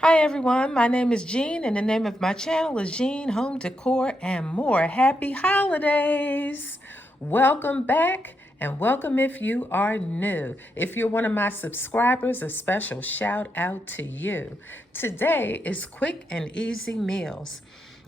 Hi everyone, my name is Jean and the name of my channel is Jean Home Decor and More. Happy holidays! Welcome back and welcome if you are new. If you're one of my subscribers, a special shout out to you. Today is Quick and Easy Meals.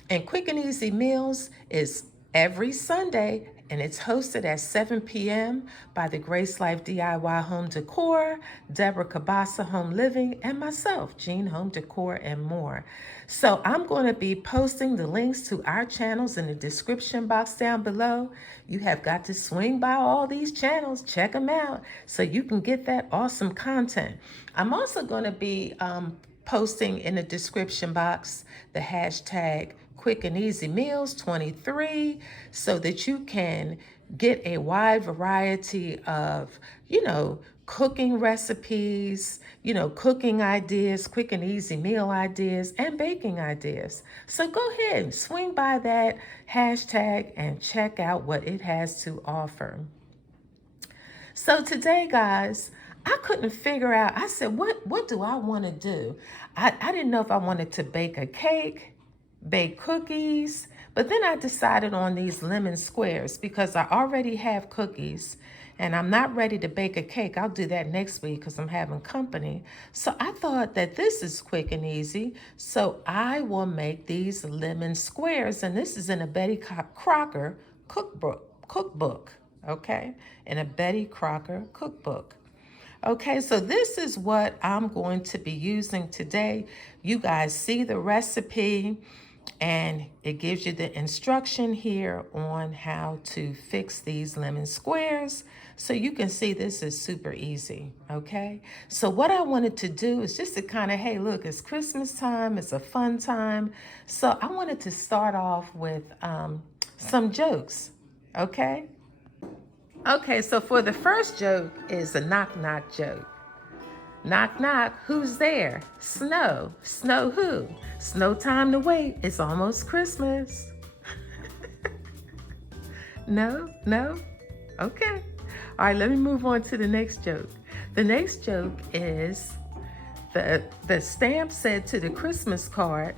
And Quick and Easy Meals is every Sunday, and it's hosted at 7 p.m. by the Grace Life DIY Home Decor, Deborah Cabasa Home Living, and myself, Jean Home Decor and More. So I'm going to be posting the links to our channels in the description box down below. You have got to swing by all these channels, check them out, so you can get that awesome content. I'm also going to be posting in the description box the hashtag Quick and Easy Meals 23 so that you can get a wide variety of, cooking recipes, cooking ideas, quick and easy meal ideas, and baking ideas. So go ahead and swing by that hashtag and check out what it has to offer. So today, guys, I couldn't figure out. I said, what do I want to do? I didn't know if I wanted to bake a cake, bake cookies, but then I decided on these lemon squares because I already have cookies and I'm not ready to bake a cake. I'll do that next week because I'm having company. So I thought that this is quick and easy. So I will make these lemon squares, and this is in a Betty Crocker cookbook, okay? In a Betty Crocker cookbook. Okay, so this is what I'm going to be using today. You guys see the recipe, and it gives you the instruction here on how to fix these lemon squares. So you can see this is super easy, okay? So what I wanted to do is just to kind of, hey, look, it's Christmas time, it's a fun time. So I wanted to start off with some jokes, okay? Okay, so for the first joke is a knock knock joke. Knock knock, who's there? Snow. Snow who? Snow time to wait. It's almost Christmas. No? No? Okay. All right, let me move on to the next joke. The next joke is the stamp said to the Christmas card,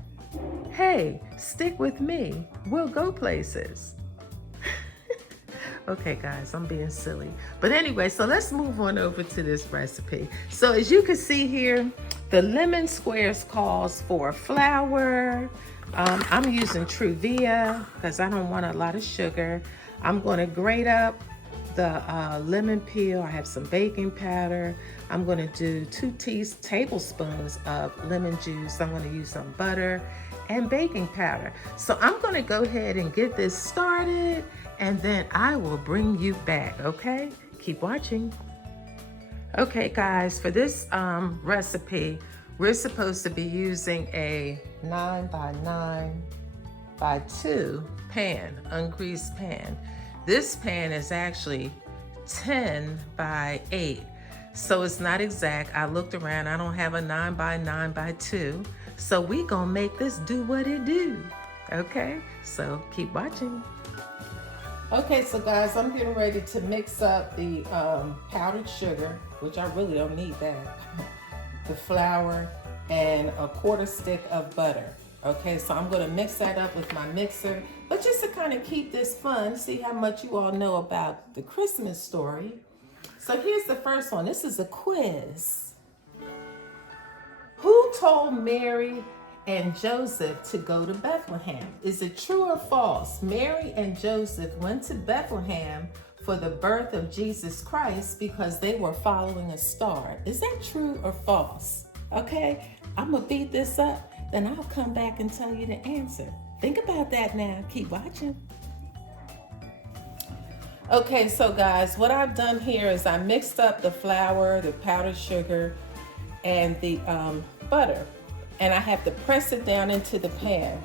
hey, stick with me. We'll go places. Okay, guys, I'm being silly. But anyway, so let's move on over to this recipe. So as you can see here, the lemon squares calls for flour. I'm using Truvia because I don't want a lot of sugar. I'm going to grate up the lemon peel. I have some baking powder. I'm going to do 2 tablespoons of lemon juice. I'm going to use some butter and baking powder. So I'm going to go ahead and get this started, and then I will bring you back, okay? Keep watching. Okay, guys, for this recipe, we're supposed to be using a 9 by 9 by 2 pan, ungreased pan. This pan is actually 10 by 8. So it's not exact. I looked around, I don't have a 9 by 9 by 2. So we gonna make this do what it do, okay? So keep watching. Okay, so guys, I'm getting ready to mix up the powdered sugar, which I really don't need that, the flour, and a 1/4 stick of butter. Okay, so I'm gonna mix that up with my mixer, but just to kind of keep this fun, see how much you all know about the Christmas story. So here's the first one. This is a quiz. Who told Mary and Joseph to go to Bethlehem? Is it true or false? Mary and Joseph went to Bethlehem for the birth of Jesus Christ because they were following a star. Is that true or false? Okay, I'm gonna beat this up, then I'll come back and tell you the answer. Think about that now. Keep watching. Okay, so guys, what I've done here is I mixed up the flour, the powdered sugar, and the butter, and I have to press it down into the pan.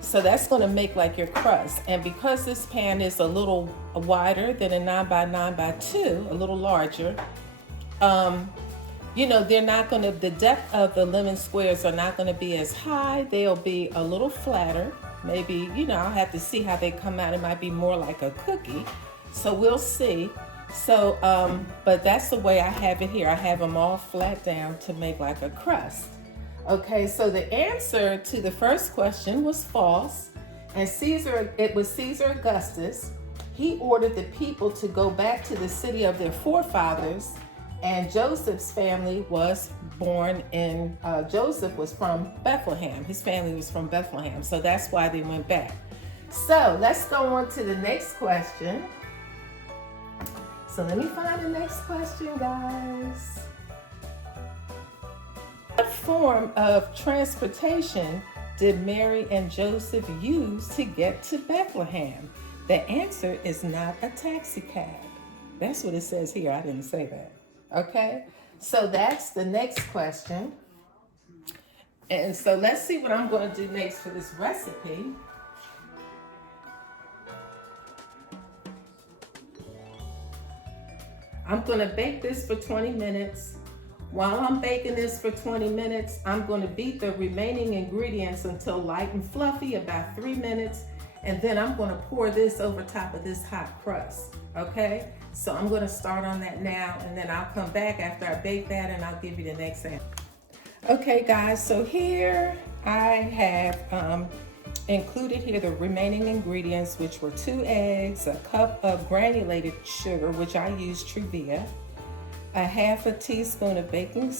So that's going to make like your crust. And because this pan is a little wider than a 9 by 9 by 2, a little larger, they're not going to, the depth of the lemon squares are not going to be as high. They'll be a little flatter. Maybe, I'll have to see how they come out. It might be more like a cookie. So we'll see. So, but that's the way I have it here. I have them all flat down to make like a crust. Okay, so the answer to the first question was false. And it was Caesar Augustus. He ordered the people to go back to the city of their forefathers. And Joseph's family was Joseph was from Bethlehem. His family was from Bethlehem. So that's why they went back. So let's go on to the next question. So let me find the next question, guys. What form of transportation did Mary and Joseph use to get to Bethlehem? The answer is not a taxi cab. That's what it says here. I didn't say that. Okay, so that's the next question. And so let's see what I'm going to do next for this recipe. I'm going to bake this for 20 minutes. While I'm baking this for 20 minutes, I'm going to beat the remaining ingredients until light and fluffy, about 3 minutes. And then I'm going to pour this over top of this hot crust. Okay, so I'm going to start on that now, and then I'll come back after I bake that and I'll give you the next answer. Okay guys, so here I have included here the remaining ingredients, which were 2 eggs, a cup of granulated sugar, which I use Truvia, a half a teaspoon of baking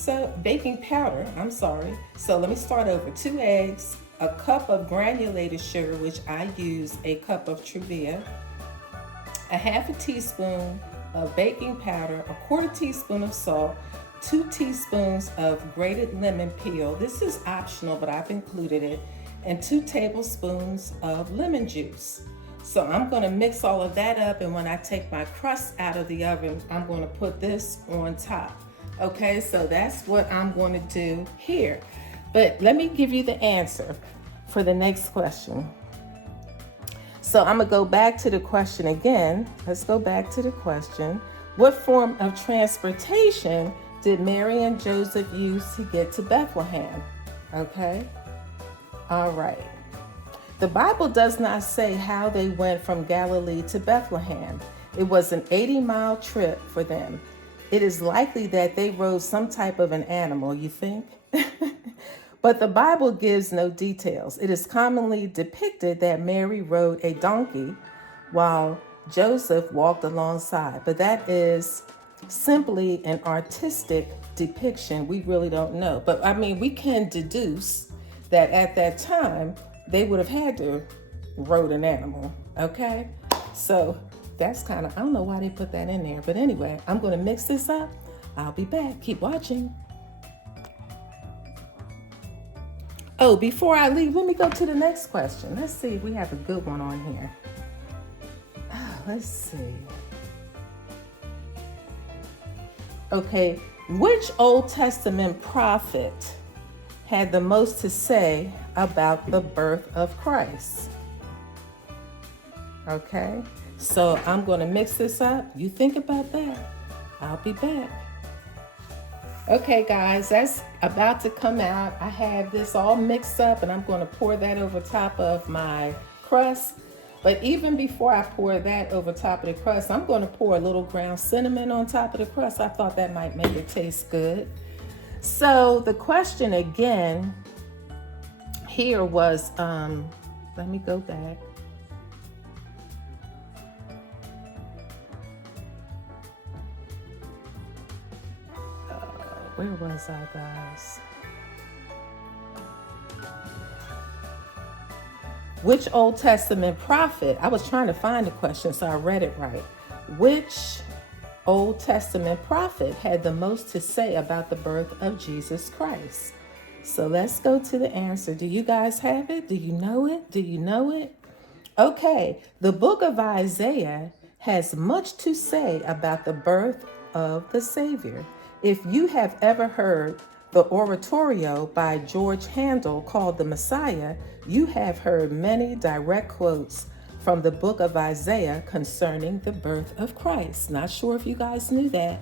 powder, So let me start over. 2 eggs, a cup of granulated sugar, which I use a cup of Truvia, a half a teaspoon of baking powder, a quarter teaspoon of salt, 2 teaspoons of grated lemon peel. This is optional, but I've included it, and 2 tablespoons of lemon juice. So I'm going to mix all of that up, and when I take my crust out of the oven, I'm going to put this on top. Okay, so that's what I'm going to do here. But let me give you the answer for the next question. So I'm going to go back to the question again. Let's go back to the question. What form of transportation did Mary and Joseph use to get to Bethlehem? Okay. All right. The Bible does not say how they went from Galilee to Bethlehem. It was an 80-mile trip for them. It is likely that they rode some type of an animal, you think? But the Bible gives no details. It is commonly depicted that Mary rode a donkey while Joseph walked alongside. But that is simply an artistic depiction. We really don't know. But I mean, we can deduce that at that time, they would have had to rode an animal, okay? So that's kind of, I don't know why they put that in there. But anyway, I'm going to mix this up. I'll be back. Keep watching. Oh, before I leave, let me go to the next question. Let's see if we have a good one on here. Oh, let's see. Okay, which Old Testament prophet had the most to say about the birth of Christ? Okay, so I'm going to mix this up. You think about that. I'll be back. Okay, guys, that's about to come out. I have this all mixed up, and I'm going to pour that over top of my crust. But even before I pour that over top of the crust, I'm going to pour a little ground cinnamon on top of the crust. I thought that might make it taste good. So the question again here was, let me go back. Where was I, guys? Which Old Testament prophet? I was trying to find the question, so I read it right. Which Old Testament prophet had the most to say about the birth of Jesus Christ? So let's go to the answer. Do you guys have it? Do you know it? Do you know it? Okay, the book of Isaiah has much to say about the birth of the Savior. If you have ever heard the oratorio by George Handel called The Messiah, you have heard many direct quotes from the book of Isaiah concerning the birth of Christ. Not sure if you guys knew that.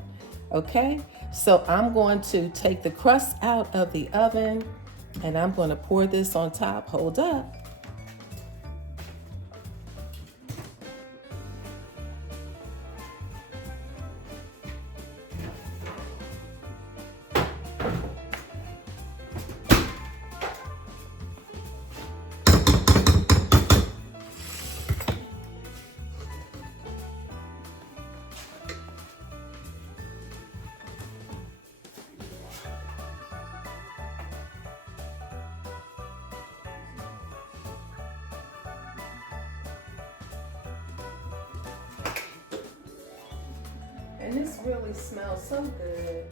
Okay, so I'm going to take the crust out of the oven and I'm going to pour this on top. Hold up. And this really smells so good.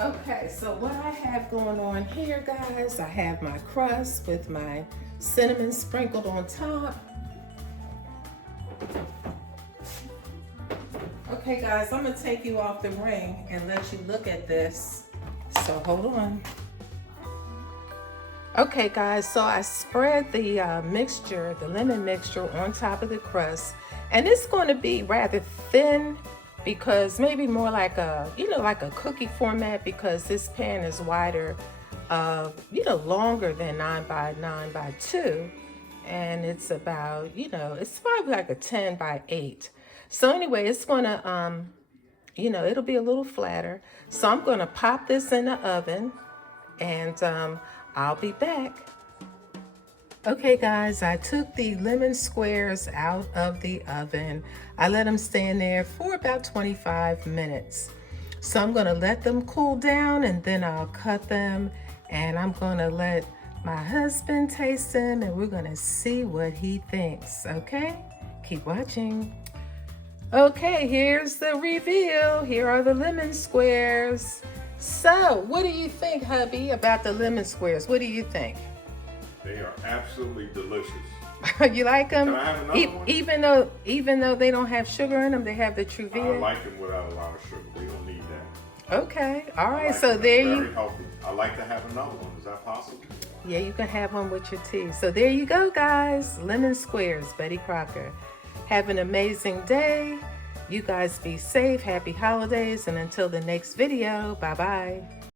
Okay, so what I have going on here, guys, I have my crust with my cinnamon sprinkled on top. Okay, guys, I'm gonna take you off the ring and let you look at this. So hold on. Okay, guys, so I spread the mixture, the lemon mixture, on top of the crust, and it's going to be rather thin because maybe more like a, like a cookie format, because this pan is wider, longer than 9 by 9 by 2, and it's about, it's probably like a 10 by 8. So anyway, it's gonna, it'll be a little flatter. So I'm gonna pop this in the oven, and I'll be back. Okay, guys, I took the lemon squares out of the oven. I let them stand there for about 25 minutes. So I'm gonna let them cool down, and then I'll cut them, and I'm gonna let my husband taste them, and we're gonna see what he thinks, okay? Keep watching. Okay, here's the reveal. Here are the lemon squares. So, what do you think, hubby, about the lemon squares? What do you think? They are absolutely delicious. You like them? Can I have another one? Even though they don't have sugar in them, they have the Truvia. I like them without a lot of sugar. We don't need that. Okay, all right. Like So there you. Very healthy. I like to have another one. Is that possible? Yeah, you can have one with your tea. So there you go, guys. Lemon squares, Betty Crocker. Have an amazing day. You guys be safe. Happy holidays, and until the next video, bye bye.